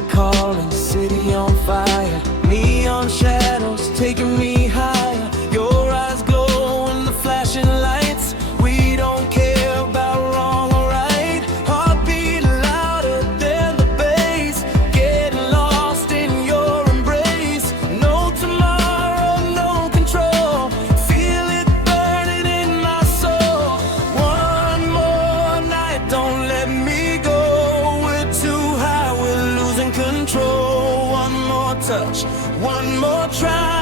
night calling, city on fire, neon shadows taking me higher. Your eyes glow in the flashing lights. We don't care about wrong or right. Heartbeat louder than the bass, getting lost in your embrace. No tomorrow, no control. Feel it burning in my soul. One more night, don't let me go. We're too high, we're losing control. One more touch, one more try.